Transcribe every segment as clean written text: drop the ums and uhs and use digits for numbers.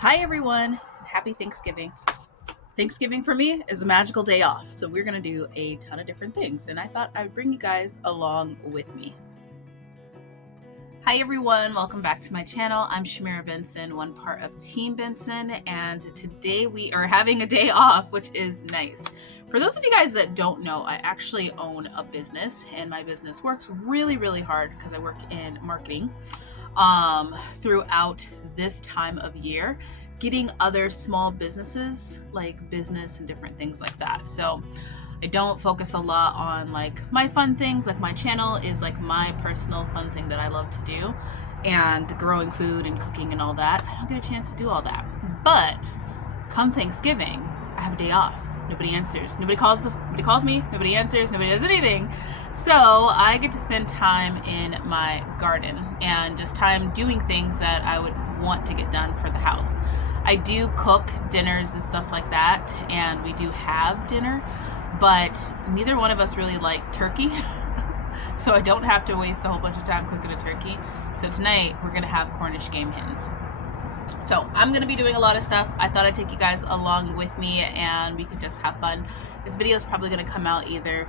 Hi everyone, happy Thanksgiving. Thanksgiving for me is a magical day off, so we're gonna do a ton of different things, and I thought I would bring you guys along with me. Hi everyone, welcome back to my channel. I'm Shamira Benson, one part of Team Benson, and today we are having a day off, which is nice. For those of you guys that don't know, I actually own a business, and my business works really hard because I work in marketing throughout this time of year, getting other small businesses like business and different things like that. So I don't focus a lot on like my fun things. Like my channel is like my personal fun thing that I love to do, and growing food and cooking and all that. I don't get a chance to do all that. But come Thanksgiving, I have a day off. Nobody answers. Nobody calls me. Nobody answers. Nobody does anything. So I get to spend time in my garden and just time doing things that I would want to get done for the house. I do cook dinners and stuff like that, and we do have dinner, but neither one of us really like turkey. So I don't have to waste a whole bunch of time cooking a turkey. So tonight we're gonna have Cornish game hens. So I'm going to be doing a lot of stuff. I thought I'd take you guys along with me and we could just have fun. This video is probably going to come out either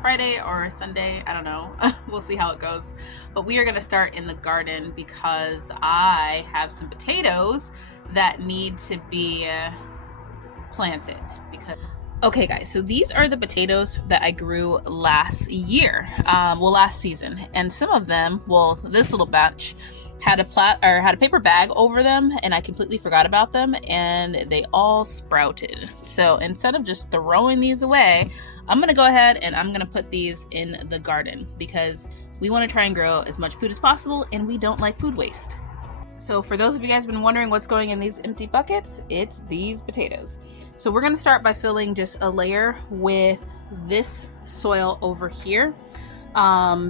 Friday or Sunday. I don't know. We'll see how it goes. But we are going to start in the garden because I have some potatoes that need to be planted. Okay guys, so these are the potatoes that I grew last year, last season. And some of them, this little batch had a paper bag over them, and I completely forgot about them, and they all sprouted. So instead of just throwing these away, I'm gonna go ahead and I'm gonna put these in the garden because we want to try and grow as much food as possible, and we don't like food waste. So for those of you guys who've been wondering what's going in these empty buckets, it's these potatoes. So we're gonna start by filling just a layer with this soil over here.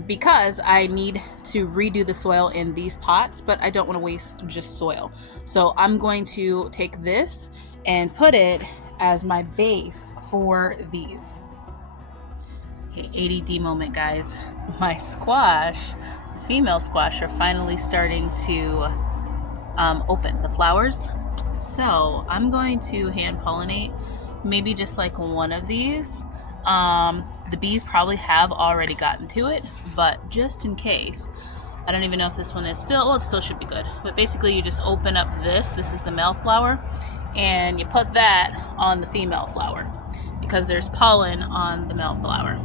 Because I need to redo the soil in these pots, but I don't want to waste just soil. So I'm going to take this and put it as my base for these. Okay, ADD moment, guys. My squash, the female squash, are finally starting to open the flowers. So I'm going to hand pollinate maybe just like one of these. The bees probably have already gotten to it, but just in case, I don't even know if this one is still, well, it still should be good. But basically you just open up this is the male flower, and you put that on the female flower because there's pollen on the male flower.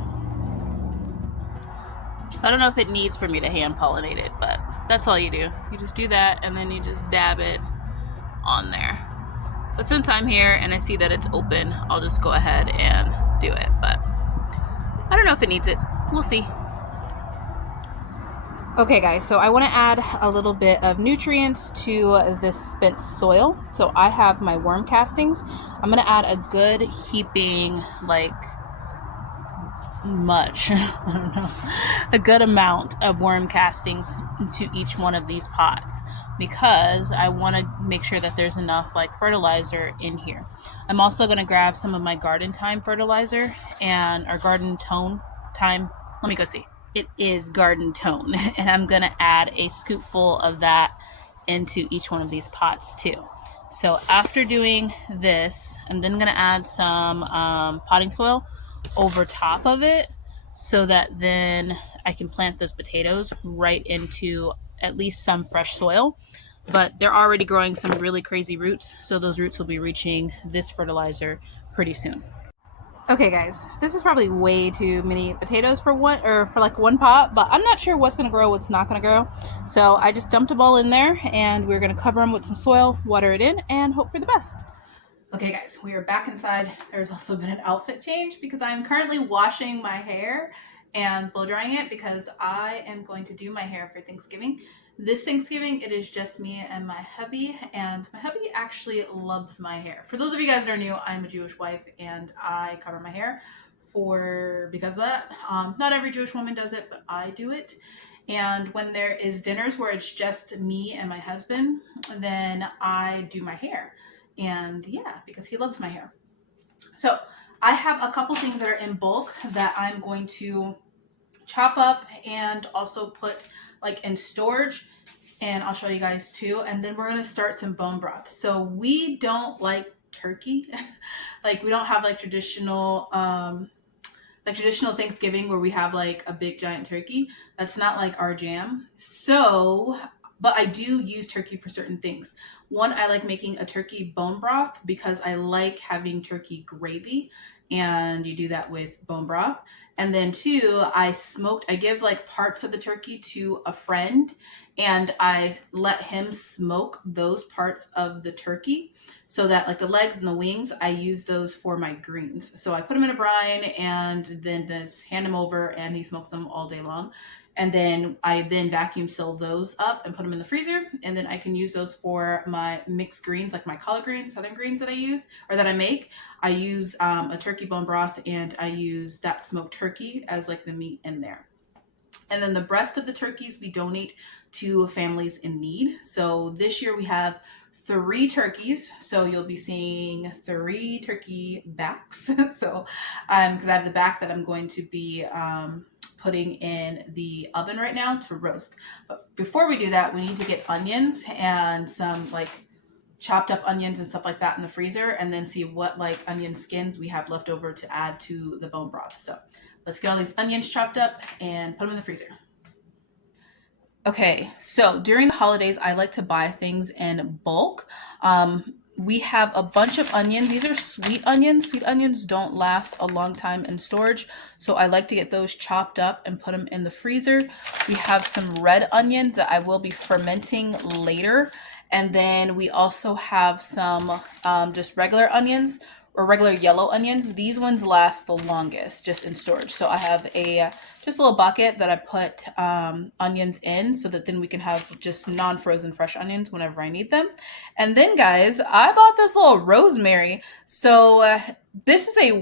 So I don't know if it needs for me to hand pollinate it, but that's all you do. You just do that and then you just dab it on there. But since I'm here and I see that it's open, I'll just go ahead and do it. But I don't know if it needs it. We'll see. Okay guys, so I want to add a little bit of nutrients to this spent soil. So I have my worm castings. I'm going to add a good heaping, I don't know, a good amount of worm castings into each one of these pots because I want to make sure that there's enough fertilizer in here. I'm also going to grab some of my garden thyme fertilizer or garden tone thyme. Let me go see. It is garden tone, and I'm going to add a scoopful of that into each one of these pots too. So after doing this, I'm then going to add some potting soil over top of it so that then I can plant those potatoes right into at least some fresh soil. But they're already growing some really crazy roots, so those roots will be reaching this fertilizer pretty soon. Okay guys, this is probably way too many potatoes for one pot, but I'm not sure what's going to grow, what's not going to grow. So I just dumped them all in there, and we're going to cover them with some soil, water it in, and hope for the best. Okay guys, we are back inside. There's also been an outfit change because I'm currently washing my hair and blow drying it because I am going to do my hair for Thanksgiving. This Thanksgiving, it is just me and my hubby, and my hubby actually loves my hair. For those of you guys that are new, I'm a Jewish wife and I cover my hair because of that. Not every Jewish woman does it, but I do it. And when there is dinners where it's just me and my husband, then I do my hair. And yeah, because he loves my hair. So I have a couple things that are in bulk that I'm going to chop up and also put in storage and I'll show you guys too. And then we're gonna start some bone broth. So we don't like turkey. Like we don't have like traditional Thanksgiving where we have like a big giant turkey. That's not like our jam. So, but I do use turkey for certain things. One, I like making a turkey bone broth because I like having turkey gravy, and you do that with bone broth. And then two, I give like parts of the turkey to a friend, and I let him smoke those parts of the turkey so that like the legs and the wings, I use those for my greens. So I put them in a brine and then just hand them over, and he smokes them all day long. And then I then vacuum seal those up and put them in the freezer. And then I can use those for my mixed greens, like my collard greens, southern greens that I use or that I make. I use a turkey bone broth, and I use that smoked turkey as like the meat in there. And then the breast of the turkeys we donate to families in need. So this year we have 3 turkeys. So you'll be seeing 3 turkey backs. So, because I have the back that I'm going to be putting in the oven right now to roast. But before we do that, we need to get onions and some like chopped up onions and stuff like that in the freezer, and then see what like onion skins we have left over to add to the bone broth. So let's get all these onions chopped up and put them in the freezer. Okay, so during the holidays, I like to buy things in bulk. We have a bunch of onions. These are sweet onions. Sweet onions don't last a long time in storage, so I like to get those chopped up and put them in the freezer. We have some red onions that I will be fermenting later. And then we also have some just regular onions or regular yellow onions. These ones last the longest just in storage. So I have a just a little bucket that I put onions in so that then we can have just non-frozen fresh onions whenever I need them. And then guys, I bought this little rosemary. So this is a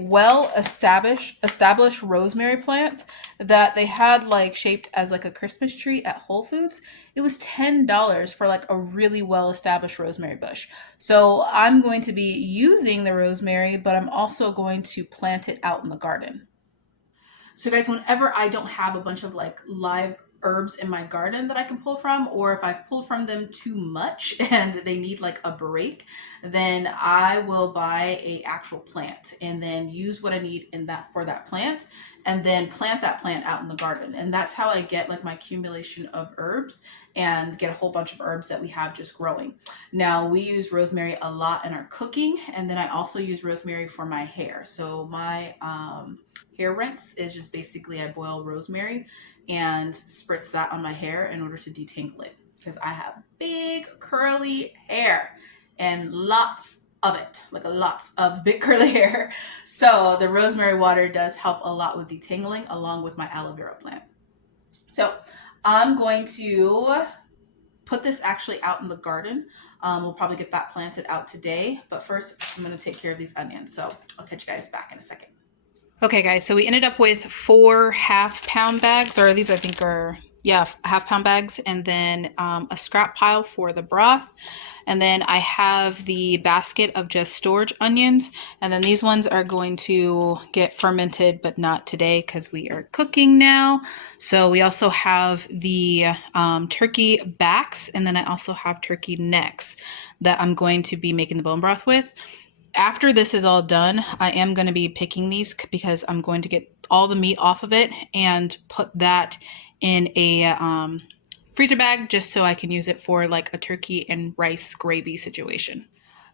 established rosemary plant that they had like shaped as like a Christmas tree at Whole Foods. It was $10 for like a really well established rosemary bush. So I'm going to be using the rosemary, but I'm also going to plant it out in the garden. So guys, whenever I don't have a bunch of like live herbs in my garden that I can pull from, or if I've pulled from them too much and they need like a break, then I will buy a actual plant and then use what I need in that for that plant, and then plant that plant out in the garden. And that's how I get like my accumulation of herbs and get a whole bunch of herbs that we have just growing. Now we use rosemary a lot in our cooking, and then I also use rosemary for my hair. So my hair rinse is just basically I boil rosemary and spritz that on my hair in order to detangle it, because I have big curly hair and lots of it, like lots of big curly hair. So the rosemary water does help a lot with detangling, along with my aloe vera plant. So I'm going to put this actually out in the garden. We'll probably get that planted out today, but first I'm going to take care of these onions. So I'll catch you guys back in a second. Okay guys, so we ended up with 4 half-pound bags, or these I think are, yeah, half-pound bags, and then a scrap pile for the broth. And then I have the basket of just storage onions, and then these ones are going to get fermented, but not today because we are cooking now. So we also have the turkey backs, and then I also have turkey necks that I'm going to be making the bone broth with. After this is all done, I am going to be picking these because I'm going to get all the meat off of it and put that in a freezer bag just so I can use it for like a turkey and rice gravy situation.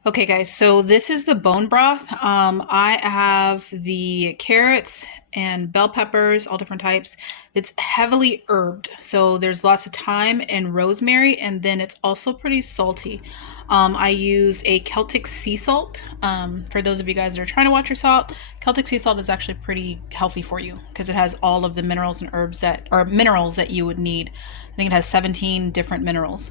Okay guys, so this is the bone broth. I have the carrots and bell peppers, all different types. It's heavily herbed, so there's lots of thyme and rosemary, and then it's also pretty salty. I use a Celtic sea salt. For those of you guys that are trying to watch your salt, Celtic sea salt is actually pretty healthy for you because it has all of the minerals and herbs minerals that you would need. I think it has 17 different minerals.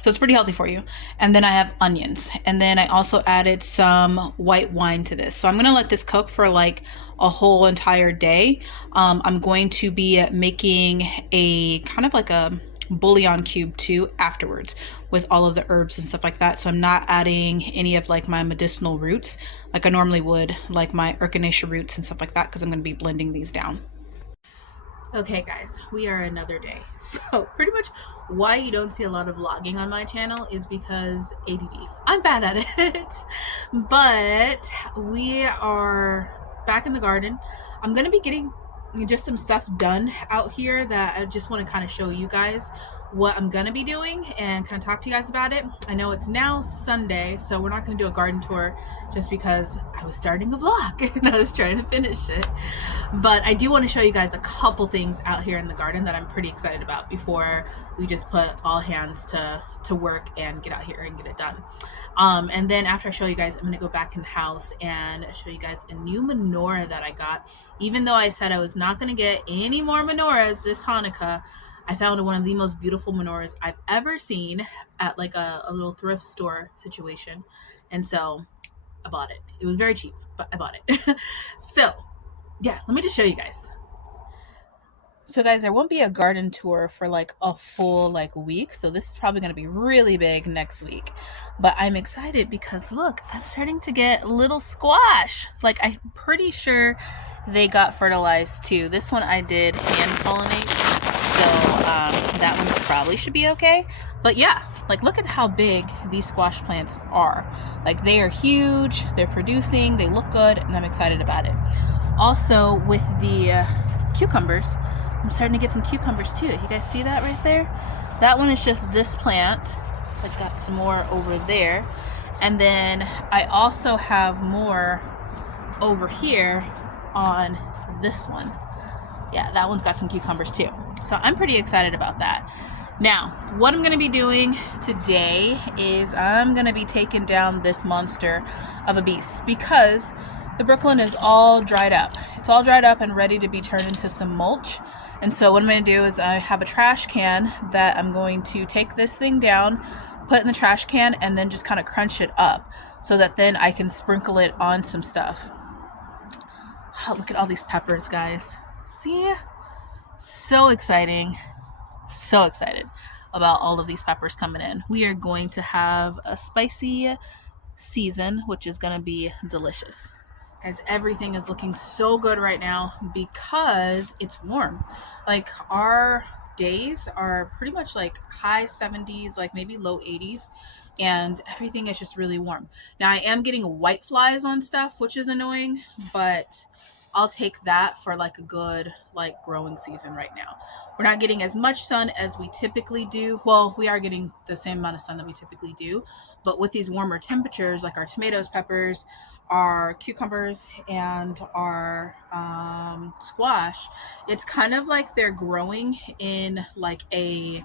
So it's pretty healthy for you. And then I have onions. And then I also added some white wine to this. So I'm going to let this cook for like a whole entire day. I'm going to be making a kind of like a bouillon cube too afterwards with all of the herbs and stuff like that. So I'm not adding any of like my medicinal roots like I normally would, like my echinacea roots and stuff like that, because I'm going to be blending these down. Okay, guys, we are another day. So, pretty much why you don't see a lot of vlogging on my channel is because ADD. I'm bad at it. But we are back in the garden. I'm going to be getting just some stuff done out here that I just want to kind of show you guys what I'm going to be doing and kind of talk to you guys about it. I know it's now Sunday, so we're not going to do a garden tour just because I was starting a vlog and I was trying to finish it. But I do want to show you guys a couple things out here in the garden that I'm pretty excited about before we just put all hands to work and get out here and get it done. And then after I show you guys, I'm going to go back in the house and show you guys a new menorah that I got. Even though I said I was not going to get any more menorahs this Hanukkah, I found one of the most beautiful menorahs I've ever seen at like a little thrift store situation. And so I bought it. It was very cheap, but I bought it. So yeah, let me just show you guys. So guys, there won't be a garden tour for like a full like week. So this is probably going to be really big next week. But I'm excited because look, I'm starting to get little squash. Like I'm pretty sure they got fertilized too. This one I did hand pollinate. So that one probably should be okay. But yeah, like look at how big these squash plants are. Like they are huge, they're producing, they look good, and I'm excited about it. Also with the cucumbers, I'm starting to get some cucumbers too. You guys see that right there? That one is just this plant. I've got some more over there. And then I also have more over here on this one. Yeah, that one's got some cucumbers too. So I'm pretty excited about that. Now, what I'm going to be doing today is I'm going to be taking down this monster of a beast because the Brooklyn is all dried up. It's all dried up and ready to be turned into some mulch. And so what I'm going to do is I have a trash can that I'm going to take this thing down, put it in the trash can, and then just kind of crunch it up so that then I can sprinkle it on some stuff. Oh, look at all these peppers, guys. See? So exciting. So excited about all of these peppers coming in. We are going to have a spicy season, which is going to be delicious. Guys, everything is looking so good right now because it's warm. Like our days are pretty much like high 70s, like maybe low 80s, and everything is just really warm. Now I am getting white flies on stuff, which is annoying, but I'll take that for like a good like growing season right now. We're not getting as much sun as we typically do. Well, we are getting the same amount of sun that we typically do, but with these warmer temperatures, like our tomatoes, peppers, our cucumbers, and our squash, it's kind of like they're growing in like the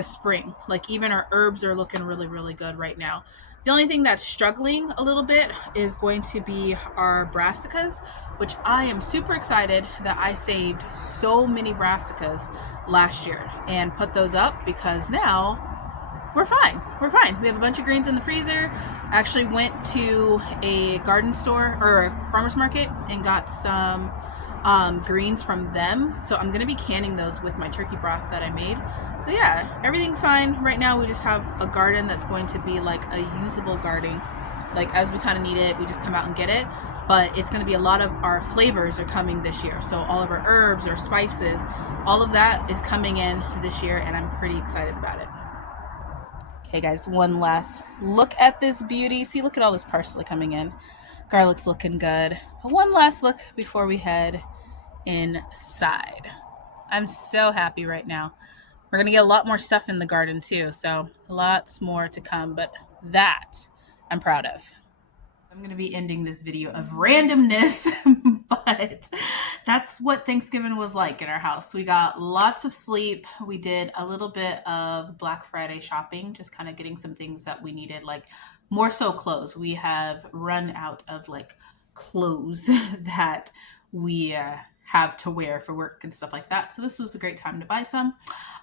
spring. Like even our herbs are looking really, really good right now. The only thing that's struggling a little bit is going to be our brassicas, which I am super excited that I saved so many brassicas last year and put those up because now we're fine. We're fine. We have a bunch of greens in the freezer. I actually went to a garden store or a farmer's market and got some greens from them. So I'm going to be canning those with my turkey broth that I made. So yeah, everything's fine. Right now we just have a garden that's going to be like a usable garden. Like as we kind of need it, we just come out and get it. But it's going to be a lot of our flavors are coming this year. So all of our herbs, our spices, all of that is coming in this year and I'm pretty excited about it. Okay guys, one last look at this beauty. See, look at all this parsley coming in. Garlic's looking good. But one last look before we head inside. I'm so happy right now. We're gonna get a lot more stuff in the garden too, so lots more to come, but that I'm proud of. I'm gonna be ending this video of randomness, but that's what Thanksgiving was like in our house. We got lots of sleep. We did a little bit of Black Friday shopping, just kind of getting some things that we needed, like more so clothes. We have run out of like clothes that we have to wear for work and stuff like that. So this was a great time to buy some.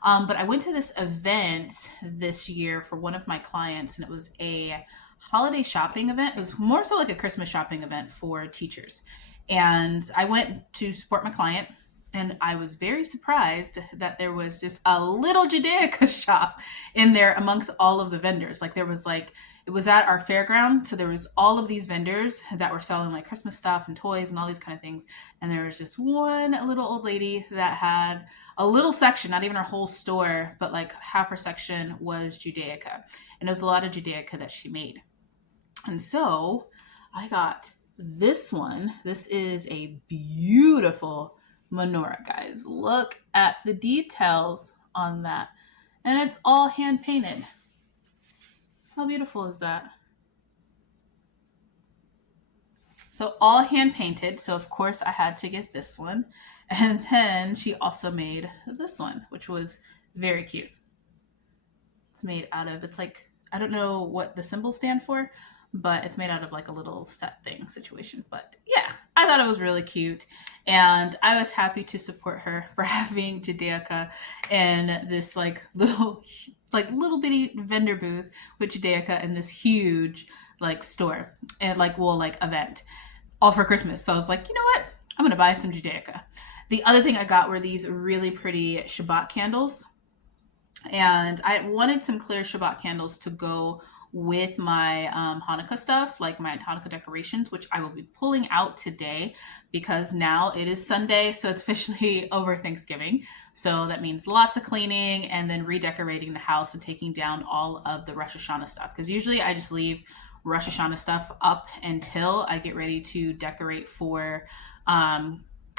But I went to this event this year for one of my clients, and it was a holiday shopping event. It was more so like a Christmas shopping event for teachers. And I went to support my client, and I was very surprised that there was just a little Judaica shop in there amongst all of the vendors. Like there was like It was at our fairground, so there was all of these vendors that were selling like Christmas stuff and toys and all these kind of things. And there was this one little old lady that had a little section, not even her whole store, but like half her section was Judaica. And it was a lot of Judaica that she made. And so I got this one. This is a beautiful menorah, guys. Look at the details on that. And it's all hand painted. How beautiful is that? So all hand painted. So of course I had to get this one. And then she also made this one, which was very cute. It's made out of, it's like, I don't know what the symbols stand for, but it's made out of like a little set thing situation. But yeah, I thought it was really cute. And I was happy to support her for having Judaica in this like little bitty vendor booth with Judaica in this huge like store and like event all for Christmas. So I was like, you know what? I'm gonna buy some Judaica. The other thing I got were these really pretty Shabbat candles. And I wanted some clear Shabbat candles to go with my Hanukkah stuff, like my Hanukkah decorations, which I will be pulling out today because now it is Sunday, so it's officially over Thanksgiving. So that means lots of cleaning and then redecorating the house and taking down all of the Rosh Hashanah stuff. Because usually I just leave Rosh Hashanah stuff up until I get ready to decorate for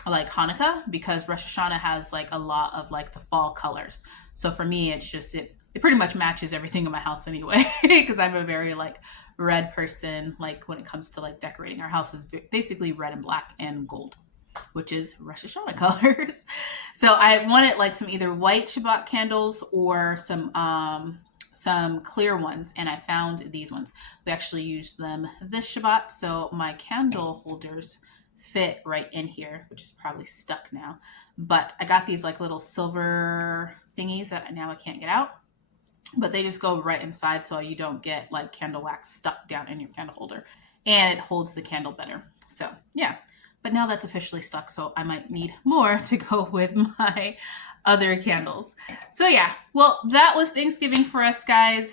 like Hanukkah, because Rosh Hashanah has like a lot of like the fall colors. So for me, it's just it pretty much matches everything in my house anyway, because I'm a very like red person. Like when it comes to like decorating, our house is basically red and black and gold, which is Rosh Hashanah colors. So I wanted like some either white Shabbat candles or some clear ones, and I found these ones. We actually used them this Shabbat, so my candle holders fit right in here, which is probably stuck now. But I got these like little silver thingies that now I can't get out, but they just go right inside so you don't get like candle wax stuck down in your candle holder, and it holds the candle better. So yeah, but now that's officially stuck, so I might need more to go with my other candles. So yeah, well, that was Thanksgiving for us, guys.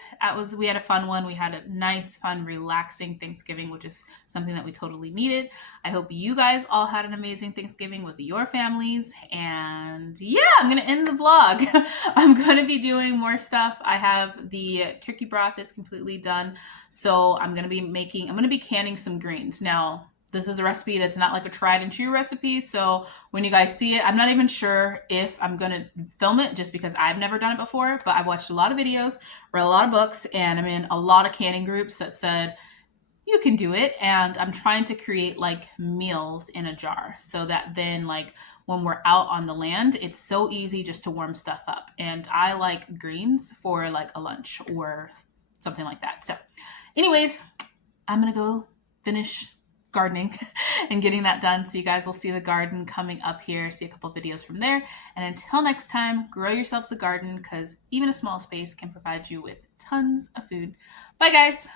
We had a fun one. We had a nice, fun, relaxing Thanksgiving, which is something that we totally needed. I hope you guys all had an amazing Thanksgiving with your families. And yeah, I'm going to end the vlog. I'm going to be doing more stuff. I have the turkey broth is completely done. So I'm going to be canning some greens. Now, this is a recipe that's not like a tried and true recipe. So when you guys see it, I'm not even sure if I'm going to film it just because I've never done it before, but I've watched a lot of videos, read a lot of books, and I'm in a lot of canning groups that said, you can do it. And I'm trying to create like meals in a jar so that then like when we're out on the land, it's so easy just to warm stuff up. And I like greens for like a lunch or something like that. So anyways, I'm going to go finish gardening and getting that done. So you guys will see the garden coming up here, see a couple videos from there. And until next time, grow yourselves a garden, because even a small space can provide you with tons of food. Bye guys.